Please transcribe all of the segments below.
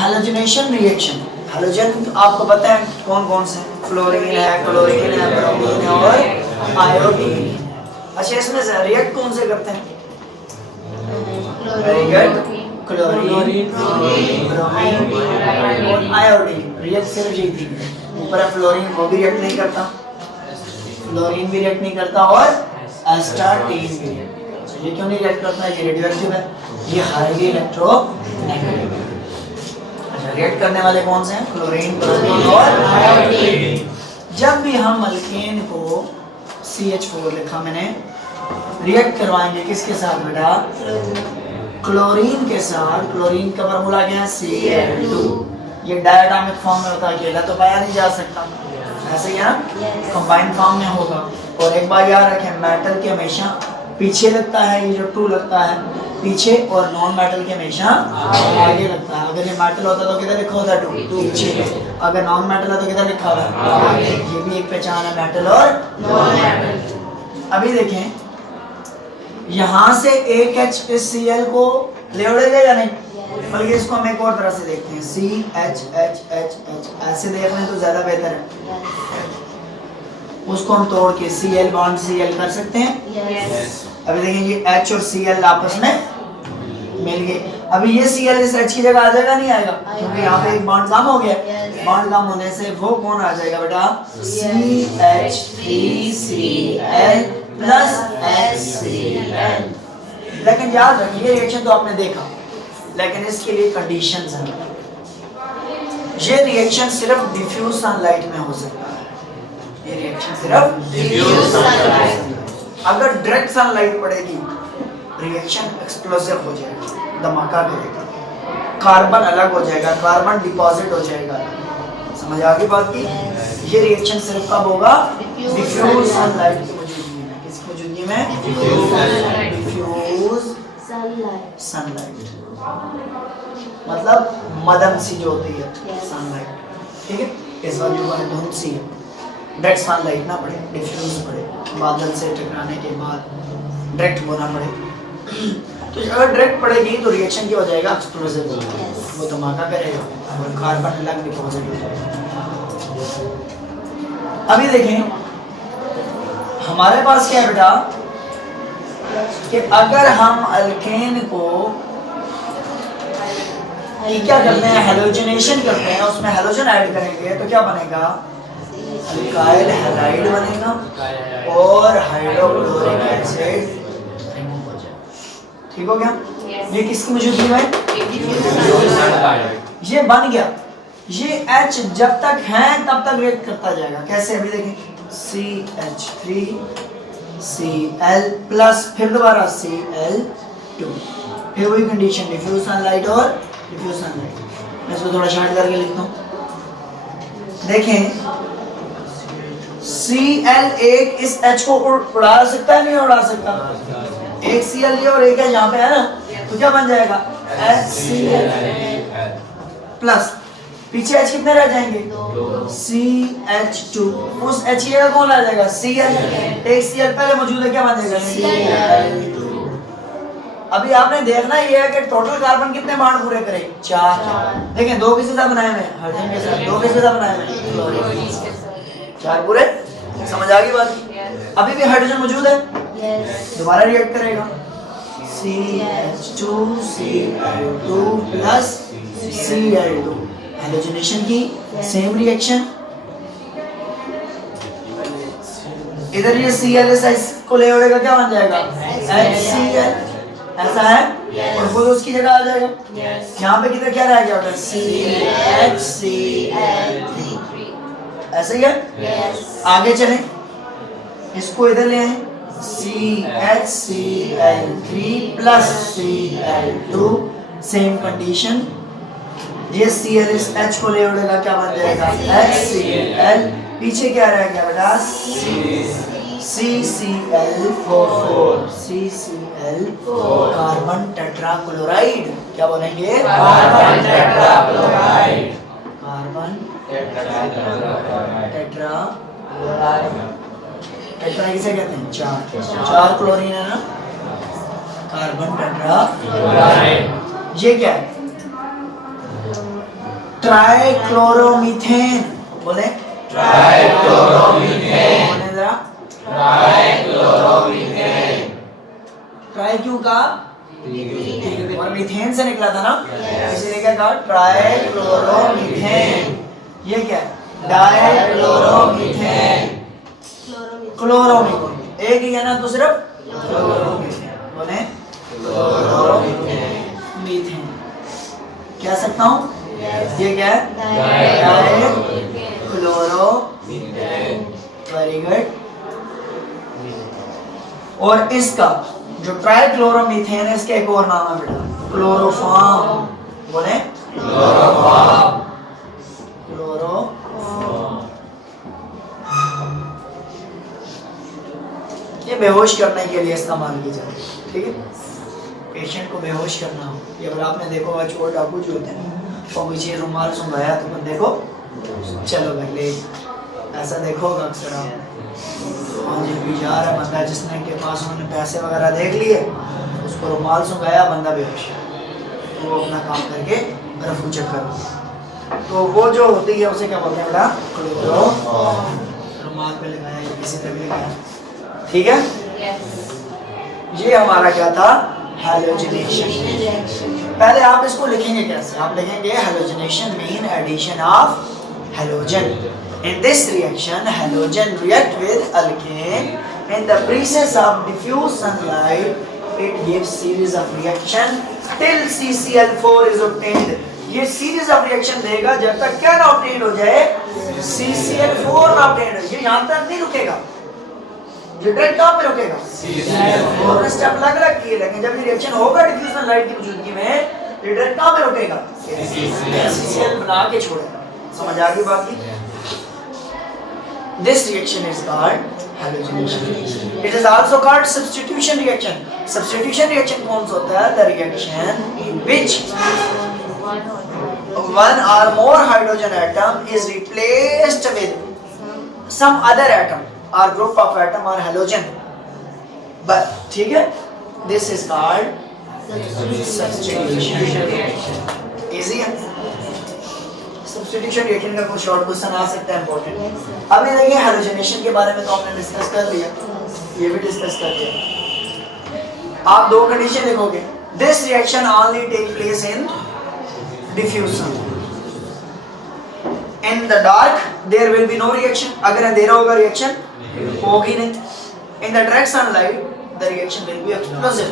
Halogenation reaction, halogen आपको पता है कौन कौन से, फ्लोरीन है, क्लोरीन है, ब्रोमीन है और आयोडीन। अच्छा इसमें से रिएक्ट कौन से करते हैं? वेरी गुड, क्लोरीन, ब्रोमीन और आयोडीन। रिएक्ट सिर्फ ये थी, ऊपर है फ्लोरीन, वो भी रिएक्ट नहीं करता, फ्लोरीन भी रिएक्ट नहीं करता और एस्टाटीन भी रिएक्ट नहीं करता। ये क्यों नहीं रिएक्ट करता? ये रेडियोएक्टिव है, ये हाईली इलेक्ट्रोनेगेटिव है। अच्छा रिएक्ट करने वाले कौन से हैं? क्लोरीन, ब्रोमीन और आयोडीन। जब भी हम अल्केन को CH4 लिखा मैंने, रिएक्ट करवाएंगे किसके साथ बेटा? क्लोरीन के साथ। क्लोरीन का फार्मूला क्या है? Cl2। ये डायटोमिक फॉर्म में होता है, अकेला तो पाया नहीं जा सकता, ऐसे ही है ना, कंबाइंड फॉर्म में होगा। और एक बार याद रखें, मेटल के हमेशा पीछे लगता है, ये जो 2 लगता है पीछे, और नॉन मेटल के हमेशा आगे लगता है। अगर ये मेटल होता तो किधर लिखा होता? 2 पीछे, अगर नॉन मेटल है तो किधर लिखा हुआ है? आगे। ये भी एक पहचान है मेटल और नॉन मेटल। अभी देखें, यहाँ से एक H इस Cl को ले उड़ेगा या नहीं? बल्कि इसको हम एक और तरह से देखते हैं, CH ऐसे देख लें तो ज्यादा बेहतर है। उसको हम तोड़ के Cl बॉन्ड Cl कर सकते हैं। अभी देखें ये H और Cl आपस में मिल गए। अभी ये Cl इस H की जगह आ जाएगा नहीं आएगा? क्योंकि यहाँ पे एक बॉन्ड कम हो गया। बॉन्ड कम होने से वो कौन आ जाएगा बेटा? CH3Cl plus HCl। लेकिन याद रखिए रिएक्शन तो आपने देखा, लेकिन इसके लिए कंडीशंस हैं। ये रिएक्शन सिर्फ डिफ्यूज सनलाइट में हो सकता है। ये रिएक्शन सिर्फ डिफ्यूज सनलाइट। अगर डायरेक्ट सनलाइट पड़ेगी रिएक्शन एक्सप्लोसिव हो जाएगा, धमाका करेगा, कार्बन अलग हो जाएगा, कार्बन डिपॉजिट हो जाएगा। समझ आ गई बात की? ये रिएक्शन सिर्फ कब होगा? डिफ्यूज सनलाइट की मौजूदगी में। किसकी मौजूदगी में? डिफ्यूज सनलाइट, मतलब मदम सी जो होती है सनलाइट, ठीक है। इस बार जो हमारे धुंध सी है, डायरेक्ट सनलाइट ना पड़े, डिफ्यूज पड़े, बादल से टकराने के बाद डायरेक्ट होना पड़े। तो अगर डायरेक्ट पड़ेगी तो रिएक्शन क्या हो जाएगा? एक्सप्लोसिव हो जाएगा, वो धमाका करेगा और कार्बन अलग डिपॉजिट हो जाएगा। अभी देखें हमारे पास क्या है बेटा कि अगर हम अल्केन को क्या करते हैं? हैलोजनेशन करते हैं, उसमें हैलोजन ऐड करेंगे तो क्या बनेगा? अल्काइल हैलाइड बनेगा और हाइड्रोक्लोरिक एसिड रिमूव हो जाएगा। ठीक हो गया? ये किसकी मौजूदगी में? ये बन गया। ये H जब तक है तब तक रिएक्ट करता जाएगा। कैसे? अभी देखें, CH3Cl प्लस फिर दोबारा Cl2, फिर वही कंडीशन, डिफ्यूज सनलाइट और डिफ्यूज सनलाइट। मैं इसको थोड़ा शार्ट करके लिखता हूँ। देखें Cl एक इस H को उड़ा सकता है, नहीं उड़ा सकता? एक Cl लिया और एक है यहाँ पे, है ना, तो क्या बन जाएगा? HCl प्लस पीछे H कितने रह जाएंगे? CH2। उस H की जगह कौन आ जाएगा? Cl। एक Cl पहले मौजूद है, क्या बन जाएगा? Cl2। अभी आपने देखना ये है कि टोटल कार्बन कितने बॉन्ड पूरे करे? 4। देखें 2 किसके साथ बनाए हुए? हाइड्रोजन के साथ। 2 किसके साथ बनाए हुए? क्लोरीन। 4 पूरे। समझ आ गई बात? अभी भी हाइड्रोजन मौजूद है, दोबारा रिएक्ट करेगा, CH2 Cl2 plus Cl2, halogenation की सेम रिएक्शन। इधर ये Cl को ले उड़ेगा, क्या बन जाएगा? HCl, ऐसा है, और वो उसकी जगह आ जाएगा। यहाँ पे किधर क्या रह गया? CHCl3, ऐसे ही है। आगे चलें, इसको इधर ले आए, CHCl3 plus Cl2, same condition. ये Cl इस H को ले उड़ेगा, क्या बन जाएगा? HCl। पीछे क्या रह गया बेटा? CCl4, carbon tetrachloride. क्या बोलेंगे? Carbon tetrachloride. Carbon tetrachloride. Tetra किसे कहते हैं? 4 क्लोरीन है ना, कार्बन टेट्राक्लोराइड। ये क्या है? ट्राइक्लोरोमीथेन, बोले ट्राइक्लोरोमीथेन, बोले जरा, ट्राइक्लोरोमीथेन, ट्राई क्यों कहा? और मीथेन से निकला था ना, इसीलिए क्या कहा? ट्राइक्लोरोमीथेन। ये क्या है? डाइक्लोरोमीथेन, क्लोरोमीथेन, एक ही है ना, तो सिर्फ क्लोरोमीथेन, बोले क्लोरोमीथेन। कह सकता हूँ ये क्या है? डाइक्लोरोमीथेन। Very good. और इसका जो ट्राइक्लोरोमीथेन है, इसका एक और नाम है बेटा, क्लोरोफॉर्म, बोले क्लोरोफॉर्म, क्लोरोफॉर्म। ये बेहोश करने के लिए इस्तेमाल की जाती है, ठीक है? पेशेंट को बेहोश करना हो, ये अगर आपने देखो चोर डाकू जो होते हैं वो पीछे रुमाल सुंघाया तो बंदे को चलो भाई ले, ऐसा देखोगा अक्सर आप। हाँ जी, भी जा रहा है बंदा जिसने के पास उन्होंने पैसे वगैरह देख लिए, उसको रुमाल सुंघाया, बंदा बेहोश, तो वो अपना काम करके रफू चक्कर, तो वो जो होती है उसे क्या बोलते हैं बेटा? क्लोरोफॉर्म। रुमाल पे लगाया या किसी पे भी लगाया, ठीक है? ये हमारा क्या था? हैलोजिनेशन। पहले आप इसको लिखेंगे कैसे? आप लिखेंगे halogenation mean addition of halogen. In this reaction, halogen react with alkane. In the presence of diffuse sunlight, it gives series of reaction till CCl4 is obtained. ये series of reaction देगा जब तक क्या ना obtained हो जाए? CCl4 ना obtained हो। ये यहाँ तक नहीं रुकेगा, ये डायरेक्ट कहाँ पे रुकेगा? CCl4। स्टेप अलग अलग किए, लेकिन जब ये रिएक्शन होगा डिफ्यूज सनलाइट की मौजूदगी में, ये डायरेक्ट कहाँ पे रुकेगा? CCl बना के छोड़ेगा। समझ आ गई बात की? This reaction is called halogenation. It is also called substitution reaction. Substitution reaction कौन सा होता है? The reaction in which one or more hydrogen atom is replaced with some other atom or group of atom or halogen. But ठीक है? This is called substitution reaction. Easy है? Substitution reaction का कुछ short question आ सकता है important. अभी देखिए halogenation के बारे में तो हमने डिस्कस कर लिया, ये भी डिस्कस कर लिया। आप दो कंडीशन लिखोगे, this reaction only take place in diffusion, in the dark there will be no reaction, अगर अंधेरा होगा रिएक्शन होगी नहीं, in the direct sunlight the reaction will be explosive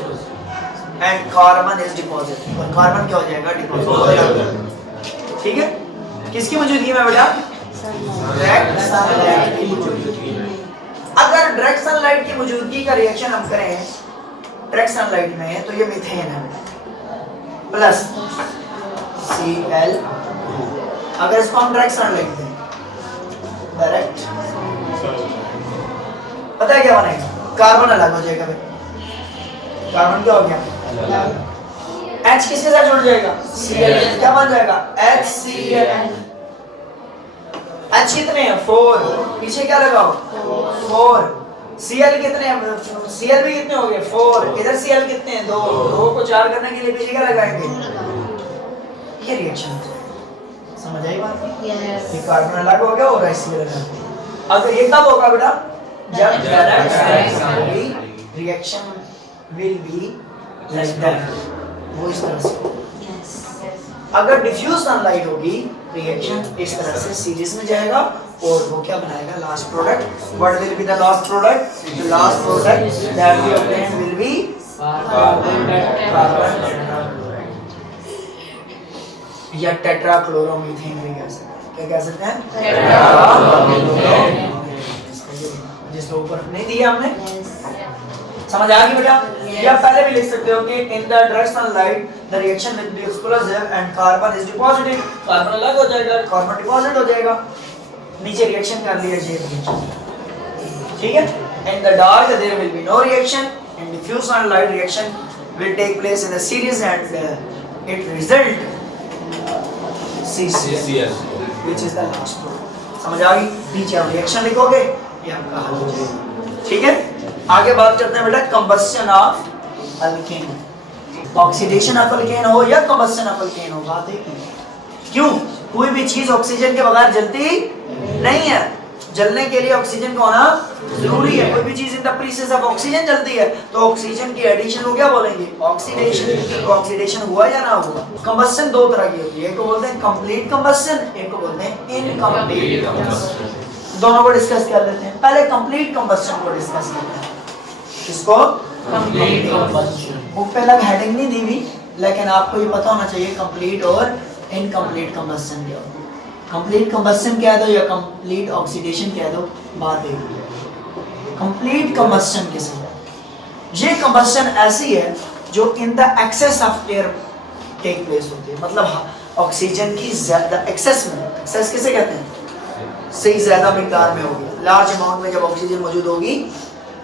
and carbon is deposit, और कार्बन क्या हो जाएगा? डिपॉजिट हो जाएगा, ठीक है? किसकी मौजूदगी में बेटा? डायरेक्ट सनलाइट की मौजूदगी। अगर डायरेक्ट सनलाइट की मौजूदगी का रिएक्शन हम करें डायरेक्ट सनलाइट में, तो ये मीथेन है प्लस Cl। अगर इसको हम डायरेक्ट सनलाइट दें, डायरेक्ट, पता है क्या बनेगा? कार्बन अलग हो जाएगा भाई, कार्बन क्या हो गया? H किसके साथ जुड़ जाएगा? Cl। क्या बन जाएगा? HCl। H कितने हैं? 4, पीछे क्या लगाओ? 4। Cl कितने हैं? Cl भी कितने हो गए? 4। इधर Cl कितने हैं? 2। 2 को 4 करने के लिए पीछे क्या लगाएंगे? ये रिएक्शन समझ आई बात? यस। ये कार्बन अलग हो गया और HCl अलग। अगर ये कब होगा बेटा? जब direct reaction will be like that, वो इस तरह से। अगर डिफ्यूज सनलाइट होगी, रिएक्शन इस तरह से सीरीज में जाएगा और वो क्या बनाएगा? Last product. What will be the last product? The last product that we obtain will be carbon या टेट्राक्लोरोमीथेन भी कह सकते हैं। क्या कह सकते हैं? टेट्राक्लोरोमीथेन, जिसके ऊपर नहीं दिया हमने। समझ आ गई बेटा? या पहले भी लिख सकते हो कि इन the direct sunlight the reaction will be explosive and carbon is deposited, carbon अलग हो जाएगा, कार्बन डिपॉजिट हो जाएगा, नीचे रिएक्शन कर लिया ये रिएक्शन, ठीक है? In the dark there will be no reaction, in diffuse sunlight reaction will take place in a series and it result CCl which is the last product. समझ आ गई? नीचे आप रिएक्शन लिखोगे, ये आपका हल हो जाएगा, ठीक है? आगे बात करते हैं बेटा combustion of alkane. Oxidation of alkane हो या कंबस्शन ऑफ अल्केन हो, बात एक ही। क्यों? कोई भी चीज ऑक्सीजन के बगैर जलती नहीं है, जलने के लिए ऑक्सीजन का होना जरूरी है। कोई भी चीज इन द प्रीसेंस ऑफ ऑक्सीजन जलती है तो ऑक्सीजन की एडिशन को क्या बोलेंगे? ऑक्सीडेशन। तो ऑक्सीडेशन हुआ या ना हुआ? कंबस्शन दो तरह की होती है, एक को बोलते हैं कंप्लीट कंबस्शन, एक को बोलते हैं इनकम्प्लीट कंबस्शन। दोनों को डिस्कस कर लेते हैं। पहले कंप्लीट कंबस्शन को डिस्कस करते हैं। इसको कंप्लीट कंबस्शन, बुक पे अलग हेडिंग नहीं दी हुई, लेकिन आपको ये पता होना चाहिए कंप्लीट और इनकम्प्लीट कंबस्शन क्या होती है। कंप्लीट कंबस्शन कह दो या कंप्लीट ऑक्सीडेशन कह दो, बात एक ही है। कंप्लीट कंबस्शन किसे है? ये कंबस्शन ऐसी है जो in the excess of air take place होती है, मतलब ऑक्सीजन की ज्यादा एक्सेस में, एक्सेस किसे कहते हैं? सही ज्यादा मिकदार में होगी, लार्ज अमाउंट में जब ऑक्सीजन मौजूद होगी,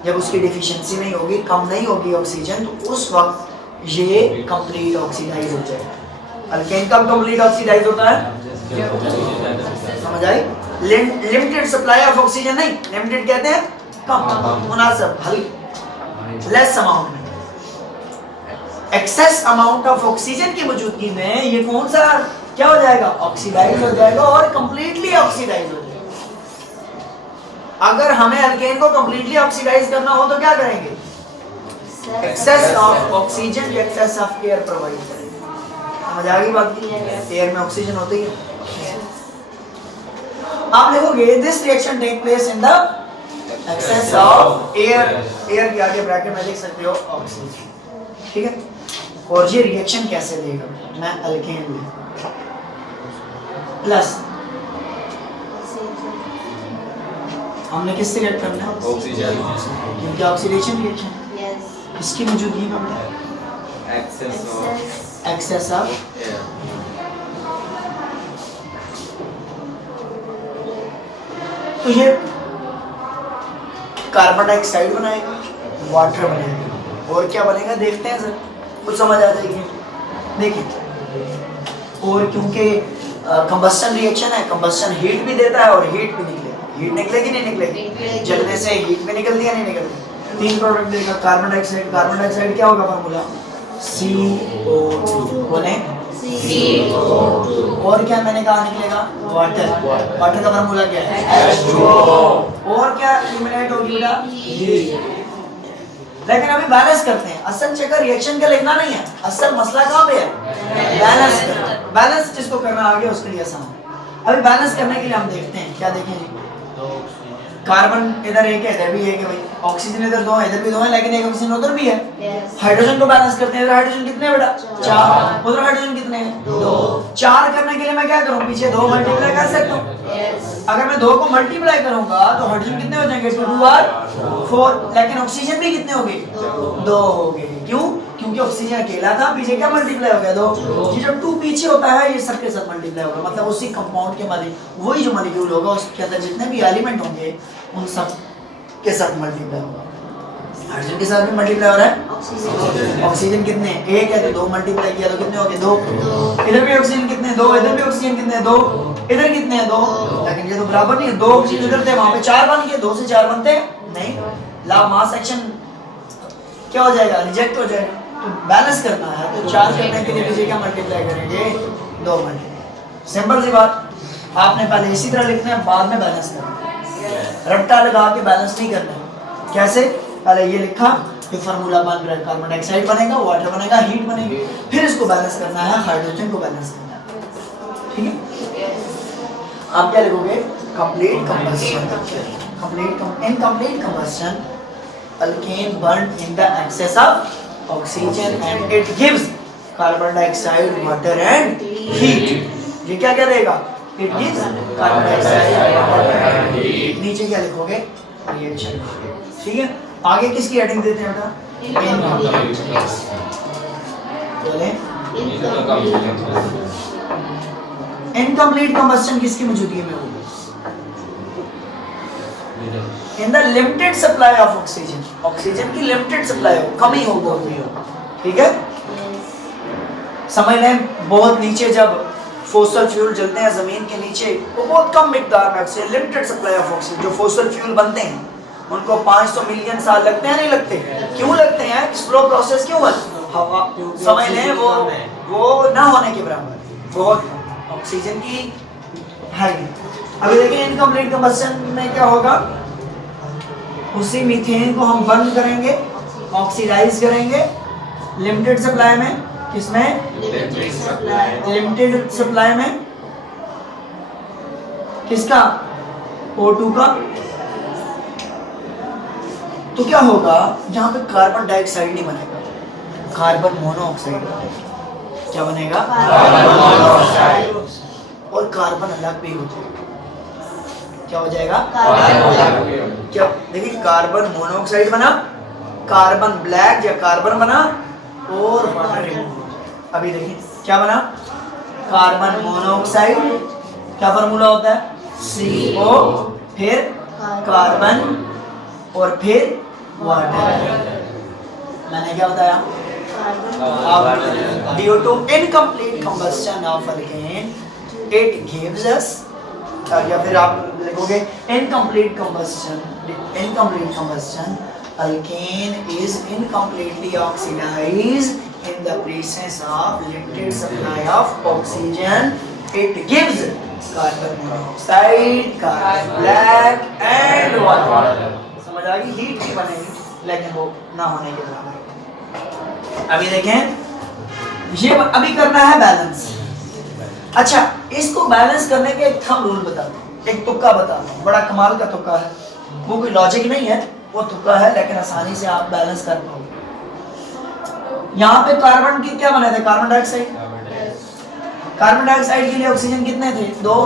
जब उसकी डिफिशिएंसी नहीं होगी, कम नहीं होगी ऑक्सीजन, तो उस वक्त ये कंप्लीट ऑक्सीडाइज हो जाएगा। अल्केन कब कंप्लीट ऑक्सीडाइज होता है? समझ आई? लिमिटेड सप्लाई ऑफ ऑक्सीजन नहीं, लिमिटेड कहते हैं कम, मुनासिब, हल्की, लेस अमाउंट में। एक्सेस अमाउंट ऑफ ऑक्सीजन की मौजूदगी में ये कौन सा क्या हो जाएगा? ऑक्सीडाइज हो जाएगा और कंप्लीटली ऑक्सीडाइज हो जाएगा। अगर हमें अल्केन को कंप्लीटली ऑक्सीडाइज करना हो तो क्या करेंगे? Excess of oxygen, excess of air provide करेंगे। समझ आ गई बात की? एयर में ऑक्सीजन होती है। आप लिखोगे this reaction take place in the excess of air, air के आगे ब्रैकेट में लिख सकते हो ऑक्सीजन, ठीक है? और ये रिएक्शन कैसे देगा? मैं अल्केन लिखूंगा प्लस हमने किससे रिएक्ट करना है? ऑक्सीजन, क्योंकि ऑक्सीडेशन रिएक्शन इसकी मौजूदगी में एक्सेस ऑफ तो ये कार्बन डाइऑक्साइड बनाएगा, वाटर बनेगा, और क्या बनेगा देखते हैं सर, कुछ समझ आ जाएगी। देखिए, और क्योंकि कंबस्शन रिएक्शन है, कंबस्शन हीट भी देता है और हीट भी निकलेगा। हीट निकलेगी नहीं निकलेगी? जलने से हीट भी निकलती है नहीं निकलती? तीन प्रोडक्ट देगा कार्बन डाइऑक्साइड। कार्बन डाइऑक्साइड क्या होगा फॉर्मूला? CO2। बोले CO2। और क्या मैंने कहा निकलेगा? वाटर। वाटर का फॉर्मूला क्या है? H2O। और क्या एलिमिनेट होगी बेटा? लेकिन अभी बैलेंस करते हैं। असल चक्कर रिएक्शन का लिखना नहीं है, असल मसला कहाँ पे है? बैलेंस करना। बैलेंस जिसको करना आ गया उसके लिए आसान है। अभी बैलेंस करने के लिए हम देखते हैं क्या देखें जी। कार्बन इधर एक है, इधर भी एक है भाई। ऑक्सीजन इधर दो है, इधर भी दो है, लेकिन एक ऑक्सीजन उधर भी है। हाइड्रोजन को बैलेंस करते हैं। इधर हाइड्रोजन कितने हैं बेटा? 4। उधर हाइड्रोजन कितने हैं? 2। 4 करने के लिए मैं क्या करूं? पीछे 2 मल्टीप्लाई कर सकता हूं। अगर मैं 2 को मल्टीप्लाई करूंगा तो हाइड्रोजन कितने हो जाएंगे? 2 बार 4। लेकिन ऑक्सीजन भी कितने हो गए? 2 हो गए। क्यों? क्योंकि ऑक्सीजन अकेला था, पीछे क्या मल्टीप्लाई हो गया? 2। ये जब 2 पीछे होता है ये सबके साथ मल्टीप्लाई होगा, मतलब उसी कंपाउंड के मॉलिक्यूल, वही जो मॉलिक्यूल होगा उसके अंदर जितने भी एलिमेंट होंगे उन सब के साथ मल्टीप्लाई होगा। हाइड्रोजन के साथ भी मल्टीप्लाई हो रहा है। ऑक्सीजन कितने? 1 है तो 2 मल्टीप्लाई किया तो कितने हो गए? 2। इधर भी ऑक्सीजन कितने? 2। इधर भी ऑक्सीजन कितने? 2। इधर कितने हैं? 2। लेकिन ये तो बराबर नहीं है। 2 ऑक्सीजन इधर थे, वहां पे 4 बन गए। 2 से 4 बनते नहीं। ला मास एक्शन क्या हो जाएगा? रिजेक्ट हो जाएगा। तो बैलेंस करना है तो 4 करने के लिए मुझे क्या मल्टीप्लाई करेंगे? 2 मल्टीप्लाई। सिंपल सी बात। आपने पहले इसी तरह लिखना है, बाद में बैलेंस करना है। रट्टा लगा के बैलेंस नहीं करना है। कैसे? पहले ये लिखा, फिर फार्मूला बन रहा है, कार्बन डाइऑक्साइड बनेगा, वाटर बनेगा, हीट बनेगी, फिर इसको बैलेंस करना है, हाइड्रोजन को बैलेंस करना है। ठीक है? आप क्या लिखोगे? Complete combustion. Incomplete combustion, alkane burn in the excess of oxygen and it gives carbon dioxide, water and heat. ये क्या क्या देगा? It gives carbon dioxide, water and heat. नीचे क्या लिखोगे? रिएक्शन। ठीक है? आगे किसकी हेडिंग देते हैं बेटा? बोले इनकम्प्लीट कंबस्शन किसकी मौजूदगी में होगी? In the limited supply of oxygen. Oxygen की लिमिटेड सप्लाई हो, कमी हो, बहुत नहीं हो। ठीक है? समझ लें, बहुत नीचे जब फोसिल फ्यूल जलते हैं जमीन के नीचे, वो बहुत कम मिकदार में oxygen, limited supply of oxygen. जो फोसिल फ्यूल बनते हैं उनको 500 मिलियन साल लगते हैं, नहीं लगते? क्यों लगते हैं? स्लो प्रोसेस क्यों है? हवा, समझ लें, वो ना होने के बराबर, बहुत ऑक्सीजन की हाइड्रोजन। अभी देखिए इनकम्प्लीट कंबस्शन में क्या होगा, उसी मीथेन को हम बर्न करेंगे, ऑक्सीडाइज करेंगे लिमिटेड सप्लाई में। किसमें? लिमिटेड सप्लाई में। किसका? O2 का। तो क्या होगा, यहाँ पे कार्बन डाइऑक्साइड नहीं बनेगा, कार्बन मोनोऑक्साइड बनेगा। क्या बनेगा? Carbon monoxide. और कार्बन अलग भी हो जाएगा। क्या हो जाएगा? क्या देखिए, कार्बन मोनोऑक्साइड बना, कार्बन ब्लैक या कार्बन बना और वाटर रिमूव। अभी देखिए क्या बना, कार्बन मोनोऑक्साइड, क्या फार्मूला होता है? CO, फिर कार्बन और फिर वाटर। मैंने क्या बताया? DO2 incomplete combustion of alkane, it gives us, या फिर आप लिखोगे incomplete combustion, alkane is incompletely oxidized in the presence of limited supply of oxygen. It gives carbon monoxide, carbon black and water. समझ आ गई? हीट भी बनेगी लेकिन वो ना होने के बराबर। अभी देखें, ये अभी करना है बैलेंस। अच्छा, इसको बैलेंस करने के एक थंब रूल बताता हूँ, एक तुक्का बताता हूँ, बड़ा कमाल का तुक्का है। वो कोई लॉजिक नहीं है, वो तुक्का है, लेकिन आसानी से आप बैलेंस कर पाओगे। यहाँ पे कार्बन की क्या बने थे? Carbon dioxide. कार्बन डाइऑक्साइड के लिए ऑक्सीजन कितने थे? 2।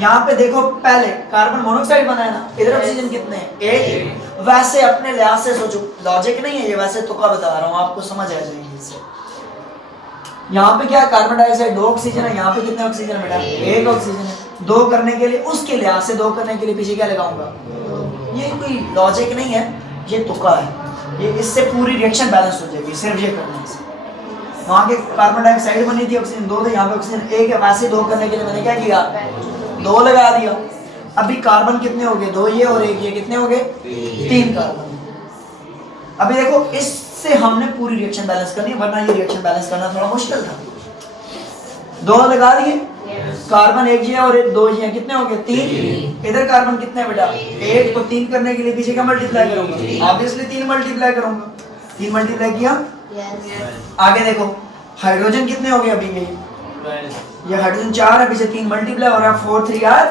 यहाँ पे देखो, पहले कार्बन मोनोऑक्साइड बना है ना, इधर ऑक्सीजन कितने? 1। वैसे अपने लिहाज से सोचो, लॉजिक नहीं है ये, वैसे तुक्का बता रहा हूँ, आपको समझ आ जाएगी इससे। यहाँ पे क्या, कार्बन डाइऑक्साइड 2 ऑक्सीजन है, यहाँ पे कितने ऑक्सीजन है बेटा? 1 ऑक्सीजन है। 2 करने के लिए, उसके लिहाज से 2 करने के लिए पीछे क्या लगाऊंगा? ये कोई लॉजिक नहीं है, ये तुक्का है। ये इससे पूरी रिएक्शन बैलेंस हो जाएगी सिर्फ ये करने से। वहाँ के कार्बन डाइऑक्साइड बनी थी, ऑक्सीजन 2 थे, यहाँ पे ऑक्सीजन 1 है, वैसे 2 करने के लिए मैंने क्या किया? 2 लगा दिया। अभी कार्बन कितने हो गए? 2 ये और 1 ये, कितने हो गए? 3 कार्बन। अभी देखो, इससे हमने पूरी रिएक्शन बैलेंस करनी है, वरना ये रिएक्शन बैलेंस करना थोड़ा मुश्किल था। 2 लगा दिए, कार्बन 1 जी और 2 जी, कितने हो गए? 3। इधर कार्बन कितने बेटा? 1 को 3 करने के लिए पीछे का मल्टीप्लाई करूंगा, ऑब्वियसली 3 मल्टीप्लाई करूंगा। 3 मल्टीप्लाई किया, आगे देखो हाइड्रोजन कितने हो गए? अभी ये हाइड्रोजन 4 है, पीछे 3 मल्टीप्लाई हो रहा है, 4 3 आर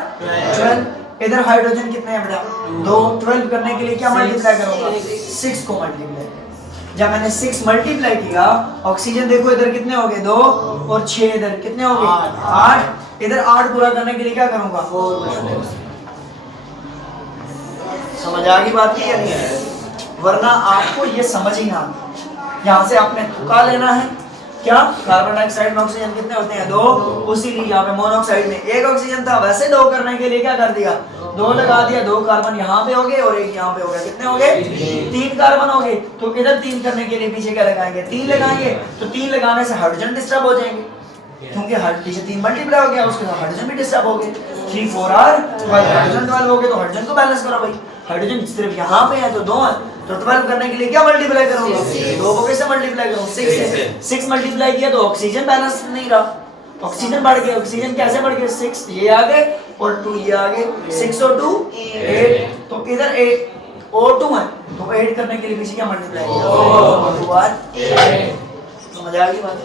12। इधर हाइड्रोजन कितने हैं बेटा? 2। 12 करने के लिए क्या मल्टीप्लाई करूंगा? 6 को मल्टीप्लाई। जब मैंने 6 मल्टीप्लाई किया, ऑक्सीजन देखो इधर कितने हो गए? 2 और 6 इधर कितने हो गए? 8। इधर 8 पूरा करने के लिए क्या करूंगा? 4। समझ आ गई बात की या नहीं? वरना आपको ये समझ ही ना, यहाँ से आपने तुक्का लेना है। क्या, कार्बन डाइऑक्साइड में ऑक्सीजन कितने होते हैं? 2। उसीलिए यहाँ पे मोनोऑक्साइड में 1 ऑक्सीजन था, वैसे 2 करने के लिए क्या कर दिया? 2 लगा दिया। 2 कार्बन यहाँ पे हो गए और 1 यहाँ पे हो गया, कितने हो गए? 3 कार्बन हो गए। तो इधर 3 करने के लिए पीछे क्या लगाएंगे? 3 लगाएंगे। तो 3 लगाने से हाइड्रोजन डिस्टर्ब हो जाएंगे, क्योंकि पीछे 3 मल्टीप्लाई हो गया, उसके साथ हाइड्रोजन भी डिस्टर्ब हो गए। 3 4 आर 12, हाइड्रोजन 12 हो गए। तो हाइड्रोजन को बैलेंस करो भाई, हाइड्रोजन सिर्फ यहाँ पे है तो 2 है, तो 12 करने के लिए क्या मल्टीप्लाई करूंगा? 2 को कैसे मल्टीप्लाई करूं? 6 से। 6 मल्टीप्लाई किया तो ऑक्सीजन बैलेंस नहीं रहा, ऑक्सीजन बढ़ गया। ऑक्सीजन कैसे बढ़ गया? 6 ये आ गए और 2 ये आ गए, 6 और 2 8। तो इधर 8 O2 है, तो 8 करने के लिए पीछे क्या मल्टीप्लाई किया? 2 समझ आ गई बात?